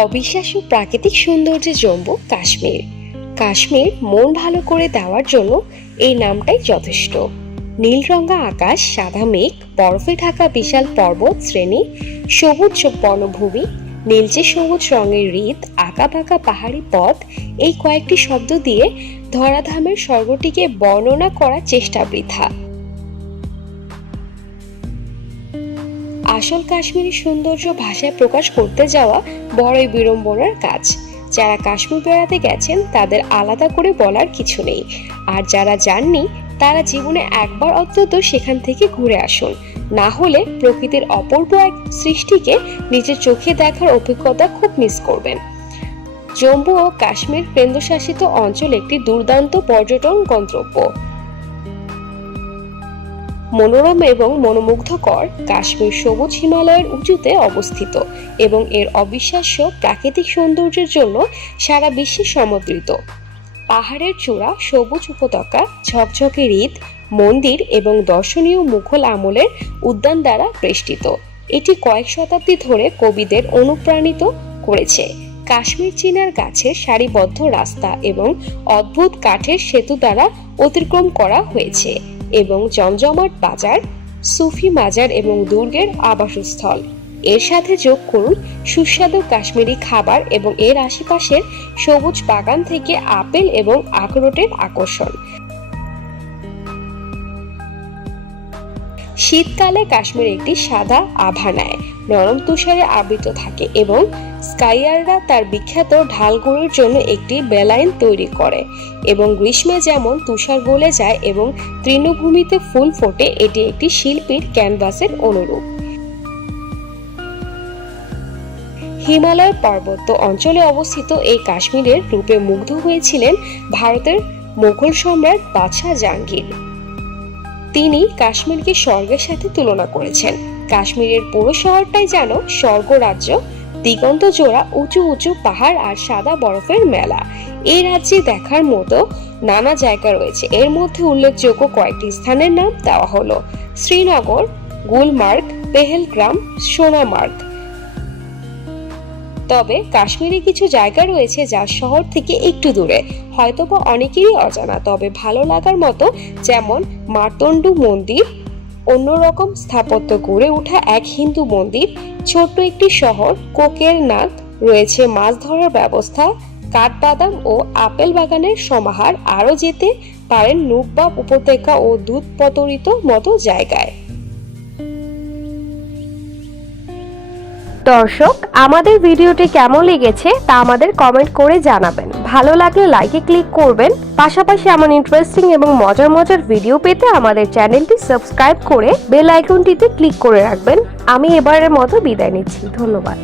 অবিশ্বাস্য প্রাকৃতিক সৌন্দর্যে জম্মু কাশ্মীর। কাশ্মীর মন ভালো করে দেওয়ার জন্য এই নামটাই যথেষ্ট। নীলরঙা আকাশ, সাদা মেঘ, বরফে ঢাকা বিশাল পর্বত শ্রেণী, সবুজ বনভূমি, নীলচে সবুজ রঙের হ্রদ, আঁকাবাঁকা পাহাড়ি পথ, এই কয়েকটি শব্দ দিয়ে ধরাধামের স্বর্গটিকে বর্ণনা করার চেষ্টা বৃথা। আসল কাশ্মীরি সৌন্দর্য ভাষায় প্রকাশ করতে যাওয়া বড়ই বিড়ম্বনার কাজ। যারা কাশ্মীর বেড়াতে গেছেন তাদের আলাদা করে বলার কিছু নেই, আর যারা যাননি তারা জীবনে একবার অন্তত সেখান থেকে ঘুরে আসুন, না হলে প্রকৃতির অপূর্ব এক সৃষ্টিকে নিজের চোখে দেখার অভিজ্ঞতা খুব মিস করবেন। জম্মু ও কাশ্মীর কেন্দ্রশাসিত অঞ্চল একটি দুর্দান্ত পর্যটন গন্তব্য। মনোরম এবং মনোমুগ্ধকর কাশ্মীর সবুজ হিমালয়ের উঁচুতে অবস্থিত এবং এর অবিশ্বাস্য প্রাকৃতিক সৌন্দর্যের জন্য সারা বিশ্বে সমদ্রিত। পাহাড়ের চূড়া, সবুজ উপত্যকা, ঝকঝকে হ্রদ, মন্দির এবং দর্শনীয় মুঘল আমলের উদ্যান দ্বারা বেষ্টিত। এটি কয়েক শতাব্দী ধরে কবিদের অনুপ্রাণিত করেছে। কাশ্মীর চিনার গাছের সারিবদ্ধ রাস্তা এবং অদ্ভুত কাঠের সেতু দ্বারা অতিক্রম করা হয়েছে এবং জমজমাট বাজার, সুফি মাজার এবং দুর্গের আবাসস্থল। এর সাথে যোগ করুন সুস্বাদু কাশ্মীরি খাবার এবং এর আশেপাশের সবুজ বাগান থেকে আপেল এবং আখরোটের আকর্ষণ। শীতকালে কাশ্মীর একটি সাদা আভা নেয়, নরম তুষারে আবৃত থাকে এবং স্কাইয়াররা তার বিখ্যাত ঢালগুলোর জন্য একটি বেলাইন তৈরি করে এবং গ্রীষ্মে যেমন তুষার গলে যায় এবং তৃণভূমিতে ফুল ফোটে, এটি একটি শিল্পীর ক্যানভাসের অনুরূপ। হিমালয় পার্বত্য অঞ্চলে অবস্থিত এই কাশ্মীরের রূপে মুগ্ধ হয়েছিলেন ভারতের মুঘল সম্রাট বাদশাহ জাহাঙ্গীর। তিনি কাশ্মীরকে স্বর্গের সাথে তুলনা করেছেন। কাশ্মীরের পুরো শহরটাই যেন স্বর্গরাজ্য, দিগন্ত জোড়া উঁচু উঁচু পাহাড় আর সাদা বরফের মেলা। এই রাজ্যে দেখার মতো নানা জায়গা রয়েছে। এর মধ্যে উল্লেখযোগ্য কয়েকটি স্থানের নাম দেওয়া হলো: শ্রীনগর, গুলমার্গ, পেহেলগ্রাম, সোনামার্গ। তবে কাশ্মীরে কিছু জায়গা রয়েছে যা শহর থেকে একটু দূরে, হয়তোবা অনেকেরই অজানা, তবে ভালো লাগার মতো, যেমন মার্তন্ডু মন্দির, অন্যরকম স্থাপত্য গড়ে ওঠা এক হিন্দু মন্দির, ছোট্ট একটি শহর কোকেরনাগ, রয়েছে মাছ ধরার ব্যবস্থা, কাঠবাদাম ও আপেল বাগানের সমাহার। আরও যেতে পারেন নুব্বা উপত্যকা ও দুধ পতরিত মতো জায়গায়। দর্শক, আমাদের ভিডিওটি কেমন লেগেছে তা আমাদের কমেন্ট করে জানাবেন। ভালো লাগলে লাইকে ক্লিক করবেন। পাশাপাশি এমন ইন্টারেস্টিং এবং মজার মজার ভিডিও পেতে আমাদের চ্যানেলটি সাবস্ক্রাইব করে বেল আইকনটিতে ক্লিক করে রাখবেন। আমি এবারের মতো বিদায় নিচ্ছি। ধন্যবাদ।